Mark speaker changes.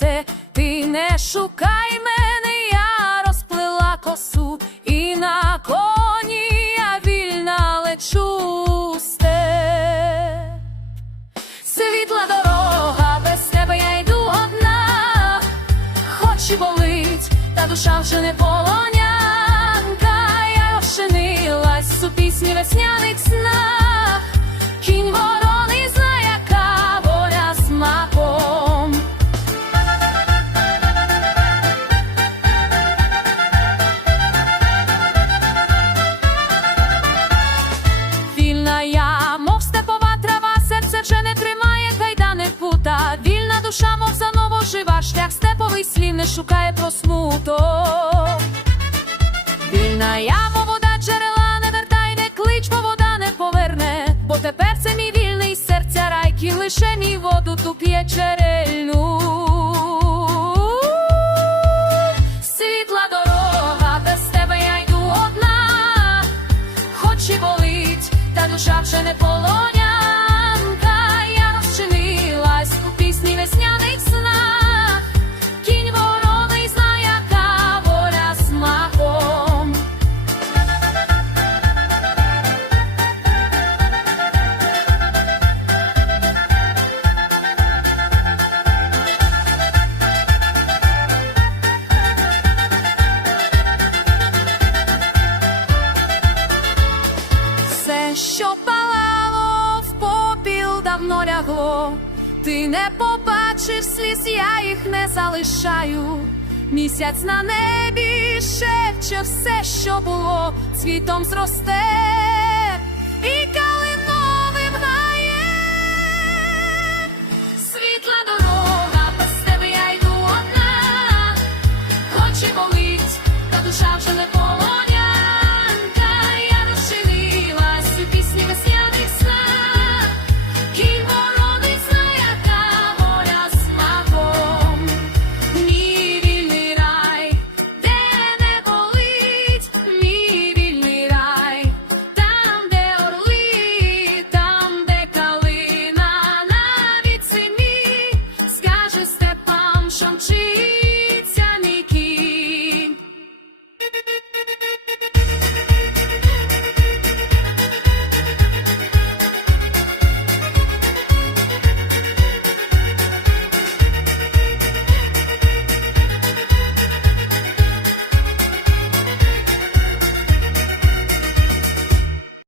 Speaker 1: те, ти не шукай мене, я розплила косу, і на коні я вільна лечу сте. Світла дорога, без тебе я йду одна, хоч і болить, та душа вже не полонянка, я розчинилась у пісні весняних снах. Не шукає про смуток. Вільна я, вода джерела, не вертай, не клич, бо вода не поверне. Бо тепер це мій вільний серця райки, лише мій воду ту п'є джерельну. Світла дорога, без тебе я йду одна хоч і болить, та душа вже не полонянка, Що палало в попіл давно лягло, ти не побачиш сліз, я їх не залишаю. Місяць на небі шепче все, що було, цвітом зросте і калиновим. Світла дорога, без тебе я йду одна, хоч і болить, та душа вже не